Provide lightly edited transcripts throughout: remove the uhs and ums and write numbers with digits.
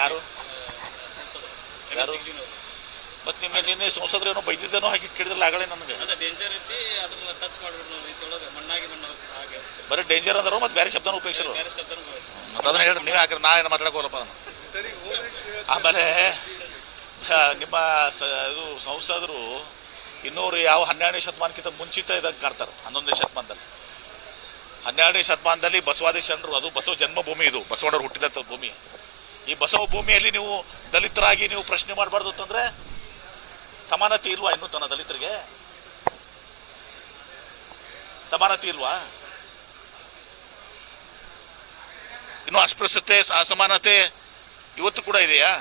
ಯಾರು ಯಾರು ಮತ್ತೆ ನಿನ್ನೆ ಸಂಸದರೇನೋ ಬೈದಿದ್ದೇನೋ ಹಾಗೆ ಕೇಳಿದ್ರಲ್ಲ ಆಗಲೇ ನನಗೆ ಬರೀ ಡೇಂಜರ್ ಅಂದರು ಮತ್ತೆ ಬೇರೆ ಶಬ್ದನ ಉಪಯೋಗಿಸರು ಮತ್ತೆ ಅದನ್ನ ಹೇಳಿ ನೀವು ಹಾಕಿದ್ರೆ ನಾ ಏನು ಮಾತಾಡೋಲ್ಲಪ್ಪ ಅದನ್ನು. ಆಮೇಲೆ ನಿಮ್ಮ ಇದು ಸಂಸದರು ಇನ್ನೂರು ಯಾವ 12ನೇ ಶತಮಾನಕ್ಕಿಂತ ಮುಂಚಿತ ಇದಕ್ಕೆ ಕಾಡ್ತಾರೆ. 11ನೇ ಶತಮಾನದಲ್ಲಿ 12ನೇ ಶತಮಾನದಲ್ಲಿ ಬಸವಾದಿ ಶರಣರು, ಅದು ಬಸವ ಜನ್ಮಭೂಮಿ, ಇದು ಬಸವಣ್ಣರು ಹುಟ್ಟಿದಂಥ ಭೂಮಿ. ಈ ಬಸವ ಭೂಮಿಯಲ್ಲಿ ನೀವು ದಲಿತರಾಗಿ ನೀವು ಪ್ರಶ್ನೆ ಮಾಡಬಾರ್ದು ಅಂತಂದ್ರೆ ಸಮಾನತೆ ಇಲ್ವಾ? ಇನ್ನು ತನ್ನ ದಲಿತರಿಗೆ ಸಮಾನತೆ ಇಲ್ವಾ? ಇನ್ನು ಅಸ್ಪೃಶ್ಯತೆ ಅಸಮಾನತೆ ಇವತ್ತು ಕೂಡ ಇದೆಯಾ?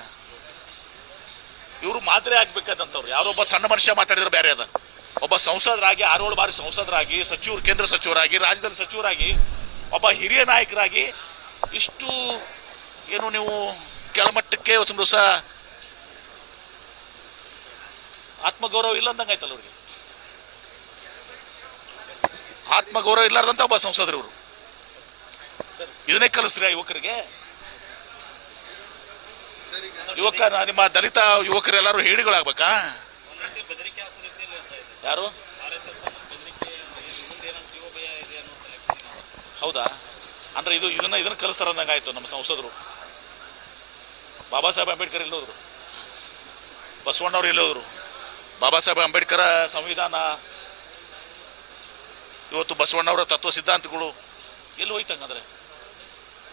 ಇವರು ಮಾದರಿ ಆಗ್ಬೇಕಾದಂಥವ್ರು. ಯಾರೊಬ್ಬ ಸಣ್ಣ ಮನುಷ್ಯ ಮಾತಾಡಿದ್ರೆ ಬೇರೆ ಅದ. ಒಬ್ಬ ಸಂಸದರಾಗಿ 6-7 ಬಾರಿ ಸಂಸದರಾಗಿ, ಸಚಿವರು, ಕೇಂದ್ರ ಸಚಿವರಾಗಿ, ರಾಜ್ಯದಲ್ಲಿ ಸಚಿವರಾಗಿ, ಒಬ್ಬ ಹಿರಿಯ ನಾಯಕರಾಗಿ ಇಷ್ಟು ಏನು ನೀವು ಕೆಳಮಟ್ಟಕ್ಕೆ ಒಂದು ದಿವಸ ಆತ್ಮಗೌರವ ಇಲ್ಲ ಅಂದಂಗೆ ಆಯ್ತಲ್ಲ ಅವ್ರಿಗೆ. ಆತ್ಮಗೌರವ ಇಲ್ಲಾರ್ದಂತ ಒಬ್ಬ ಸಂಸದರು ಇವರು. ಇದನ್ನೇ ಕಲಿಸ್ತೀರಾ ಯುವಕರಿಗೆ? ನಿಮ್ಮ ದಲಿತ ಯುವಕರೆಲ್ಲರೂ ಹೇಳಿಗಳಾಗ್ಬೇಕಾ? ಯಾರು? ಹೌದಾ? ಅಂದ್ರೆ ಇದನ್ನ ಕಲಿಸ್ತಾರ ಅಂದಂಗೆ ಆಯ್ತು ನಮ್ಮ ಸಂಸದರು. ಬಾಬಾ ಸಾಹೇಬ್ ಅಂಬೇಡ್ಕರ್ ಎಲ್ಲೋದ್ರು? ಬಸವಣ್ಣವ್ರು ಎಲ್ಲೋದ್ರು? ಬಾಬಾ ಸಾಹೇಬ್ ಅಂಬೇಡ್ಕರ್ ಸಂವಿಧಾನ, ಇವತ್ತು ಬಸವಣ್ಣವರ ತತ್ವ ಸಿದ್ಧಾಂತಗಳು ಎಲ್ಲಿ ಹೋಯ್ತಂಗಂದ್ರೆ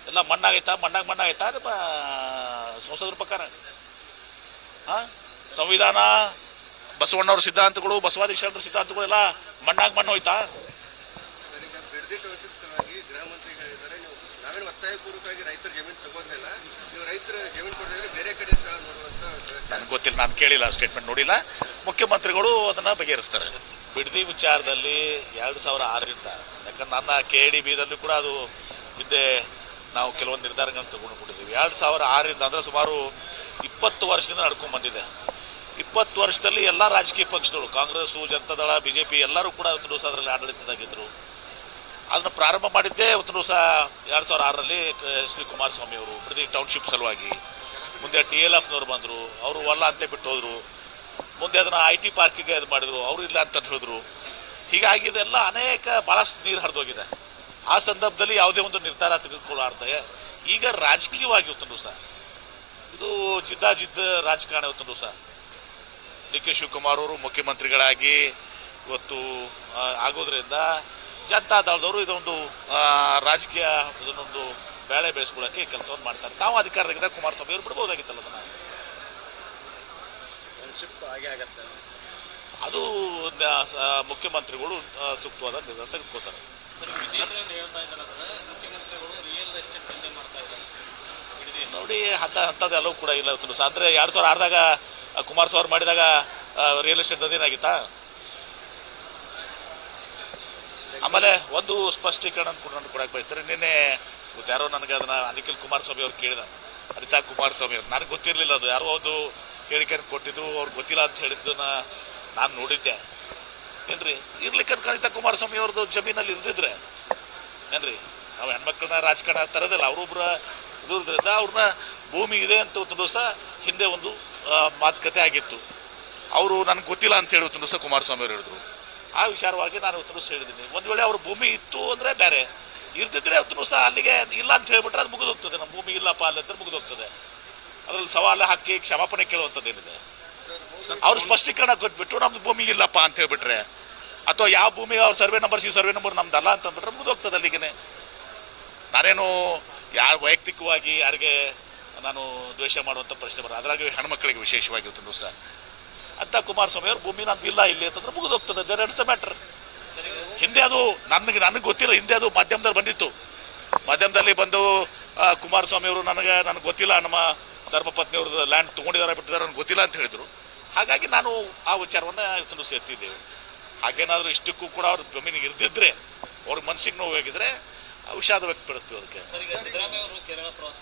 ಎಲ್ಲ ಮಣ್ಣಾಗೈತಾ? ಮಣ್ಣಾಗೈತಾ ನಿಮ್ಮ ಸಂಸದರ ಪ್ರಕಾರ? ಸಂವಿಧಾನ, ಬಸವಣ್ಣವ್ರ ಸಿದ್ಧಾಂತಗಳು, ಬಸವಾದಿ ಶರಣರ ಸಿದ್ಧಾಂತಗಳು ಎಲ್ಲ ಮಣ್ಣು ಹೋಯ್ತಾ? ನನಗೆ ಗೊತ್ತಿಲ್ಲ, ನಾನು ಕೇಳಿಲ್ಲ, ಸ್ಟೇಟ್ಮೆಂಟ್ ನೋಡಿಲ್ಲ. ಮುಖ್ಯಮಂತ್ರಿಗಳು ಅದನ್ನ ಬಗೆಹರಿಸ್ತಾರೆ. ಬಿಡದಿ ವಿಚಾರದಲ್ಲಿ 2006ರಿಂದ, ಯಾಕಂದ್ರೆ ನನ್ನ KDBದಲ್ಲೂ ಕೂಡ ಅದು ಹಿಂದೆ ನಾವು ಕೆಲವೊಂದು ನಿರ್ಧಾರಗಳನ್ನು ತಗೊಂಡ್ಬಿಟ್ಟಿದ್ದೀವಿ. 2006ರಿಂದ ಅಂದ್ರೆ ಸುಮಾರು 20 ವರ್ಷದಿಂದ ನಡ್ಕೊಂಡು ಬಂದಿದೆ. 20 ವರ್ಷದಲ್ಲಿ ಎಲ್ಲ ರಾಜಕೀಯ ಪಕ್ಷಗಳು, ಕಾಂಗ್ರೆಸ್ಸು, ಜನತಾದಳ, BJP ಎಲ್ಲರೂ ಕೂಡ ಒಂದು ದಿವಸ ಅದರಲ್ಲಿ ಆಡಳಿತದಾಗಿದ್ದರು. ಅದನ್ನು ಪ್ರಾರಂಭ ಮಾಡಿದ್ದೇ ಒಂದು ದಿವಸ 2006ರಲ್ಲಿ SD ಕುಮಾರಸ್ವಾಮಿ ಅವರು ಬಿಡದಿ ಟೌನ್ಶಿಪ್ ಸಲುವಾಗಿ. ಮುಂದೆ DLFನವ್ರು ಬಂದರು, ಅವರು ಅಲ್ಲ ಅಂತ ಬಿಟ್ಟು ಹೋದರು. ಮುಂದೆ ಅದನ್ನು IT ಪಾರ್ಕಿಗೆ ಇದು ಮಾಡಿದ್ರು, ಅವರು ಇಲ್ಲ ಅಂತ ಹೇಳಿದ್ರು. ಹೀಗಾಗಿ ಇದೆಲ್ಲ ಭಾಳಷ್ಟು ನೀರು ಹರಿದೋಗಿದೆ. ಆ ಸಂದರ್ಭದಲ್ಲಿ ಯಾವುದೇ ಒಂದು ನಿರ್ಧಾರ ತೆಗೆದುಕೊಳ್ಳಾರ್ದೆ ಈಗ ರಾಜಕೀಯವಾಗಿ ಒಂದು ದಿವಸ ಇದು ಜಿದ್ದ ರಾಜಕಾರಣ. ಇವತ್ತು ದಿವಸ DK ಶಿವಕುಮಾರ್ ಅವರು ಮುಖ್ಯಮಂತ್ರಿಗಳಾಗಿ ಇವತ್ತು ಆಗೋದ್ರಿಂದ ಜನತಾದಳದವರು ಇದೊಂದು ರಾಜಕೀಯ ಇದನ್ನೊಂದು ಬೇಳೆ ಬೇಯಿಸ್ಕೊಳ್ಳೋಕ್ಕೆ ಕೆಲಸವನ್ನು ಮಾಡ್ತಾರೆ. ತಾವು ಅಧಿಕಾರದಿಂದ ಕುಮಾರಸ್ವಾಮಿ ಅವರು ಬಿಡ್ಬೋದಾಗಿತ್ತಲ್ಲ ಅದನ್ನ. ಅದು ಮುಖ್ಯಮಂತ್ರಿಗಳು ಸೂಕ್ತವಾದ ನಿರ್ಧಾರ ತೆಗೆದುಕೊಳ್ತಾರೆ. ನೋಡಿ, ಅಂಥದ್ದೆಲ್ಲವೂ ಕೂಡ ಇಲ್ಲ ಇವತ್ತು. ಅಂದರೆ 2006ದಾಗ ಕುಮಾರಸ್ವಾಮಿ ಮಾಡಿದಾಗ ರಿಯಲ್ ಎಸ್ಟೇಟ್ ದಂಧೆನಾಗಿತ್ತಾ? ಆಮೇಲೆ ಒಂದು ಸ್ಪಷ್ಟೀಕರಣ ಕೊಡಕ್ಕೆ ಬಯಸ್ತಾರೆ. ನಿನ್ನೆ ಯಾರೋ ನನಗೆ ಅದನ್ನ ನಿಖಿಲ್ ಕುಮಾರಸ್ವಾಮಿ ಅವ್ರು ಕೇಳಿದ, ಅನಿತಾ ಕುಮಾರಸ್ವಾಮಿ ಅವ್ರು, ನನಗೆ ಗೊತ್ತಿರಲಿಲ್ಲ. ಅದು ಯಾರೋ ಒಂದು ಹೇಳಿಕೆಯನ್ನು ಕೊಟ್ಟಿದ್ರು, ಅವ್ರಿಗೆ ಗೊತ್ತಿಲ್ಲ ಅಂತ ಹೇಳಿದ್ದನ್ನ ನಾನು ನೋಡಿದ್ದೆ. ಏನ್ರಿ ಇರ್ಲಿಕ್ಕೆ ಅನಿತಾ ಕುಮಾರಸ್ವಾಮಿ ಅವ್ರದ್ದು ಜಮೀನಲ್ಲಿ ಇರ್ದಿದ್ರೆ ಏನ್ರಿ ನಾವು ಹೆಣ್ಮಕ್ಳನ್ನ ರಾಜಕಾರಣ ತರೋದಿಲ್ಲ. ಅವರೊಬ್ಬರ ಇದ್ರಿಂದ ಅವ್ರನ್ನ ಭೂಮಿ ಇದೆ ಅಂತ ಒಂದು ದಿವಸ ಹಿಂದೆ ಒಂದು ಮಾತುಕತೆ ಆಗಿತ್ತು. ಅವರು ನನಗೆ ಗೊತ್ತಿಲ್ಲ ಅಂತ ಹೇಳಿ ಒಂದು ದಿವಸ ಕುಮಾರಸ್ವಾಮಿ ಅವರು ಹೇಳಿದ್ರು. ಆ ವಿಚಾರವಾಗಿ ನಾನು ಒಂದು ದಿವಸ ಹೇಳಿದ್ದೀನಿ, ಒಂದು ವೇಳೆ ಅವ್ರ ಭೂಮಿ ಇತ್ತು ಅಂದರೆ ಬೇರೆ, ಇರ್ದಿದ್ರೆ ಒಂದು ದಿವಸ ಅಲ್ಲಿಗೆ ಇಲ್ಲ ಅಂತ ಹೇಳ್ಬಿಟ್ರೆ ಅದು ಮುಗಿದೋಗ್ತದೆ. ನಮ್ಮ ಭೂಮಿ ಇಲ್ಲಪ್ಪ ಅಲ್ಲಿ ಅಂತ ಮುಗಿದೋಗ್ತದೆ. ಅದರಲ್ಲಿ ಸವಾಲು ಹಾಕಿ ಕ್ಷಮಾಪಣೆ ಕೇಳುವಂಥದ್ದು ಏನಿದೆ, ಅವ್ರು ಸ್ಪಷ್ಟೀಕರಣ ಕೊಟ್ಬಿಟ್ಟು ನಮ್ದು ಭೂಮಿ ಇಲ್ಲಪ್ಪ ಅಂತ ಹೇಳ್ಬಿಟ್ರೆ, ಅಥವಾ ಯಾವ ಭೂಮಿಗೆ ಅವ್ರ ಸರ್ವೆ ನಂಬರ್ ನಮ್ದಲ್ಲ ಅಂತ ಅಂದ್ಬಿಟ್ರೆ ಮುಗಿದೋಗ್ತದೆ ಅಲ್ಲಿಗೆ. ನಾನೇನು ವೈಯಕ್ತಿಕವಾಗಿ ಯಾರಿಗೆ ನಾನು ದ್ವೇಷ ಮಾಡುವಂಥ ಪ್ರಶ್ನೆ ಬರೋದು, ಅದರಾಗಿ ಹೆಣ್ಮಕ್ಳಿಗೆ ವಿಶೇಷವಾಗಿ ಒಂದು ದಿವಸ ಅಂತ ಕುಮಾರಸ್ವಾಮಿ ಅವ್ರ ಭೂಮಿ ನಮ್ದು ಇಲ್ಲ ಇಲ್ಲಿ ಅಂತಂದ್ರೆ ಮುಗಿದೋಗ್ತದೆ. There it's the matter. ಹಿಂದೆ ಅದು ನನಗೆ ಗೊತ್ತಿಲ್ಲ, ಹಿಂದೆ ಅದು ಮಾಧ್ಯಮದಲ್ಲಿ ಬಂದಿತ್ತು. ಮಾಧ್ಯಮದಲ್ಲಿ ಬಂದು ಕುಮಾರಸ್ವಾಮಿ ಅವರು ನನಗೆ ಗೊತ್ತಿಲ್ಲ, ನಮ್ಮ ಧರ್ಮಪತ್ನಿಯವ್ರದ್ದು ಲ್ಯಾಂಡ್ ತೊಗೊಂಡಿದ್ದಾರೆ ಬಿಟ್ಟಿದ್ದಾರೆ ನನಗೆ ಗೊತ್ತಿಲ್ಲ ಅಂತ ಹೇಳಿದರು. ಹಾಗಾಗಿ ನಾನು ಆ ವಿಚಾರವನ್ನು ಇವತ್ತು ಎತ್ತಿದ್ದೇವೆ. ಹಾಗೇನಾದರೂ ಇಷ್ಟಕ್ಕೂ ಕೂಡ ಅವ್ರ ಜಮೀನಿಗೆ ಇರ್ದಿದ್ರೆ, ಅವ್ರ ಮನಸ್ಸಿಗೆ ನೋವಾಗಿದ್ರೆ ವಿಷಾದ ವ್ಯಕ್ತಪಡಿಸ್ತೀವಿ. ಅದಕ್ಕೆ ಸಿದ್ದರಾಮಯ್ಯ ಅವರು ಕೇರಳ ಪ್ರವಾಸ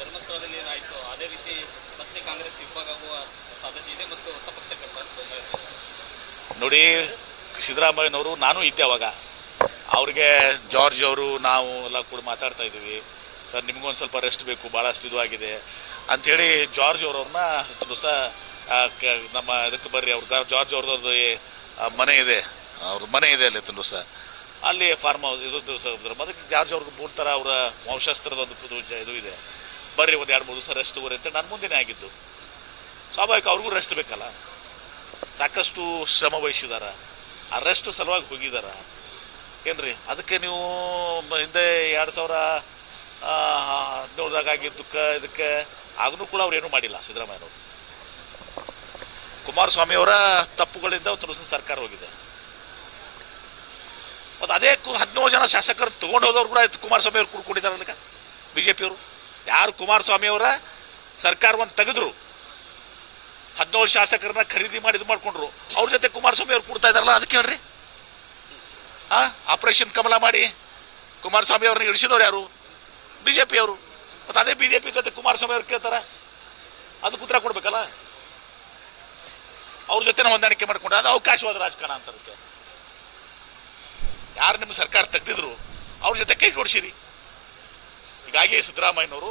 ಧರ್ಮಸ್ಥಳದಲ್ಲಿ ಏನಾಯಿತು ಅದೇ ರೀತಿ ಮತ್ತೆ ಕಾಂಗ್ರೆಸ್ ವಿಭಾಗ ಆಗುವ ಸಾಧ್ಯತೆ ಇದೆ ಮತ್ತು ಹೊಸ ಪಕ್ಷ ನೋಡಿ, ಸಿದ್ದರಾಮಯ್ಯನವರು, ನಾನು ಇದ್ದೆ ಅವಾಗ, ಅವ್ರಿಗೆ ಜಾರ್ಜ್ ಅವರು ನಾವು ಎಲ್ಲ ಕೂಡ ಮಾತಾಡ್ತಾ ಇದ್ದೀವಿ. ಸರ್ ನಿಮಗೊಂದು ಸ್ವಲ್ಪ ರೆಸ್ಟ್ ಬೇಕು, ಭಾಳಷ್ಟು ಇದು ಆಗಿದೆ ಅಂಥೇಳಿ ಜಾರ್ಜ್ ಅವ್ರವ್ರನ್ನ ದಿವಸ ನಮ್ಮ ಇದಕ್ಕೆ ಬರ್ರಿ, ಅವ್ರ ಜಾರ್ಜ್ ಅವ್ರದ್ದು ಮನೆ ಇದೆ, ಅವ್ರ ಮನೆ ಇದೆ ಅಲ್ಲಿ ದಿವಸ ಅಲ್ಲಿ ಫಾರ್ಮ್ ಹೌಸ್ ಇದು ದಿವಸ ಅದಕ್ಕೆ ಜಾರ್ಜ್ ಅವ್ರಿಗೆ ಮೂಲ ಅವರ ವಂಶಸ್ತ್ರದ ಒಂದು ಇದು ಇದೆ, ಬರ್ರಿ ಒಂದು 2-3 ದಿವಸ ರೆಸ್ಟ್ ತಗೋರಿ ಅಂತ ನನ್ನ ಮುಂದೆನೇ ಆಗಿದ್ದು. ಸ್ವಾಭಾವಿಕ ಅವ್ರಿಗೂ ರೆಸ್ಟ್ ಬೇಕಲ್ಲ, ಸಾಕಷ್ಟು ಶ್ರಮ ವಹಿಸಿದಾರ, ಆ ರೆಸ್ಟ್ ಸಲುವಾಗಿ ಹೋಗಿದಾರ ಏನ್ರಿ. ಅದಕ್ಕೆ ನೀವು ಹಿಂದೆ 2017 ಆಗಿದ್ದಕ್ಕೆ ಇದಕ್ಕೆ ಆಗನೂ ಕೂಡ ಅವ್ರು ಏನೂ ಮಾಡಿಲ್ಲ ಸಿದ್ದರಾಮಯ್ಯನವರು. ಕುಮಾರಸ್ವಾಮಿ ಅವರ ತಪ್ಪುಗಳಿಂದ ಒಂದು ಸರ್ಕಾರ ಹೋಗಿದೆ. ಮತ್ತು ಅದೇ 17 ಜನ ಶಾಸಕರು ತೊಗೊಂಡು ಹೋದವ್ರು ಕೂಡ ಕುಮಾರಸ್ವಾಮಿ ಅವ್ರು ಕೂಡ್ಕೊಂಡಿದ್ದಾರೆ. ಅದಕ್ಕೆ ಬಿಜೆಪಿಯವರು ಯಾರು ಕುಮಾರಸ್ವಾಮಿ ಅವರ ಸರ್ಕಾರವನ್ನು ತೆಗೆದ್ರು, 17 ಶಾಸಕರನ್ನ ಖರೀದಿ ಮಾಡಿ ಇದು ಮಾಡ್ಕೊಂಡ್ರು, ಅವ್ರ ಜೊತೆ ಕುಮಾರಸ್ವಾಮಿ ಅವ್ರು ಕೂಡ್ತಾ ಇದಾರಲ್ಲ, ಅದಕ್ಕೆ ಹೇಳ್ರಿ. ಆಪರೇಷನ್ ಕಮಲ ಮಾಡಿ ಕುಮಾರಸ್ವಾಮಿ ಅವ್ರನ್ನ ಇಳಿಸಿದವ್ರು ಯಾರು? ಬಿಜೆಪಿ ಅವರು. ಮತ್ತು ಅದೇ ಬಿಜೆಪಿ ಜೊತೆ ಕುಮಾರಸ್ವಾಮಿ ಅವ್ರು ಕೇಳ್ತಾರ, ಅದಕ್ಕೆ ಉತ್ತರ ಕೊಡ್ಬೇಕಲ್ಲ. ಅವ್ರ ಜೊತೆ ಹೊಂದಾಣಿಕೆ ಮಾಡ್ಕೊಂಡು ಅದು ಅವಕಾಶವಾದ ರಾಜಕಾರಣ ಅಂತ. ಅದಕ್ಕೆ ಯಾರು ನಿಮ್ಮ ಸರ್ಕಾರ ತೆಗೆದಿದ್ರು ಅವ್ರ ಜೊತೆ ಕೈ ಜೋಡಿಸಿರಿ. ಹೀಗಾಗಿ ಸಿದ್ದರಾಮಯ್ಯನವರು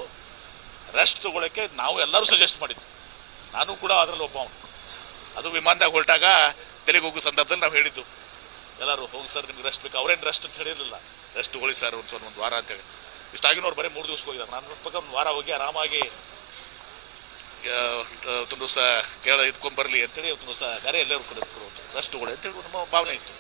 ರೆಸ್ಟ್ ತಗೊಳ್ಳೋಕ್ಕೆ ನಾವು ಎಲ್ಲರೂ ಸಜೆಸ್ಟ್ ಮಾಡಿದ್ವಿ, ನಾನು ಕೂಡ ಅದರಲ್ಲಿ ಒಬ್ಬ. ಅದು ವಿಮಾನದಾಗ ಹೊರಟಾಗ ತೆಲಿಗೆ ಹೋಗೋ ಸಂದರ್ಭದಲ್ಲಿ ನಾವು ಹೇಳಿದ್ದು ಎಲ್ಲರೂ, ಹೋಗಿ ಸರ್ ನಿಮ್ಗೆ ರೆಸ್ಟ್ ಬೇಕು. ಅವ್ರೇನು ರೆಸ್ಟ್ ಅಂತ ಹೇಳಿರಲಿಲ್ಲ, ರೆಸ್ಟ್ ತಗೊಳ್ಳಿ ಸರ್ ಒಂದು ವಾರ ಅಂತೇಳಿ. ಇಷ್ಟಾಗಿನವ್ರು ಬರೀ 3 ದಿವಸ ಹೋಗಿದ್ದಾರೆ. ನಾನು ಪಕ್ಕ ಒಂದು ವಾರ ಹೋಗಿ ಆರಾಮಾಗಿ ಒಂದು ದಿವಸ ಇದ್ಕೊಂಡು ಬರಲಿ ಅಂತೇಳಿ ಒಂದು ದಿವಸ ಬೇರೆ ಎಲ್ಲರೂ ಕೂಡ ರೆಸ್ಟ್ ತಗೊಳ್ಳಿ ಅಂತೇಳಿ ನಮ್ಮ ಭಾವನೆ ಇತ್ತು.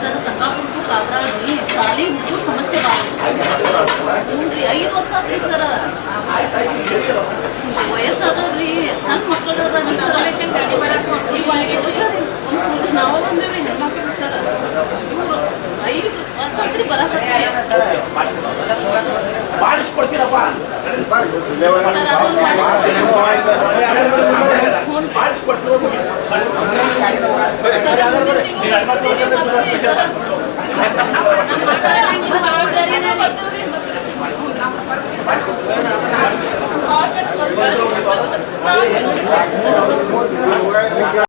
सर संगापुर काबरा साली समस्या 5 ವರ್ಷ ಆತ್ರಿ ಸರ್. ವಯಸ್ಸಾದವ್ರಿ, ಸಣ್ಣ ಮಕ್ಕಳು ನಾವು ಬಂದೇವ್ರಿ ಹೆಣ್ಮಕ್ಳು ಸರ್. ಇವ್ರು 5 ವರ್ಷ ಆತ್ರಿ ಬರಕತ್ರಿ. ಮಾಡಿಸ್ಕೊಡ್ತೀರಪ್ಪ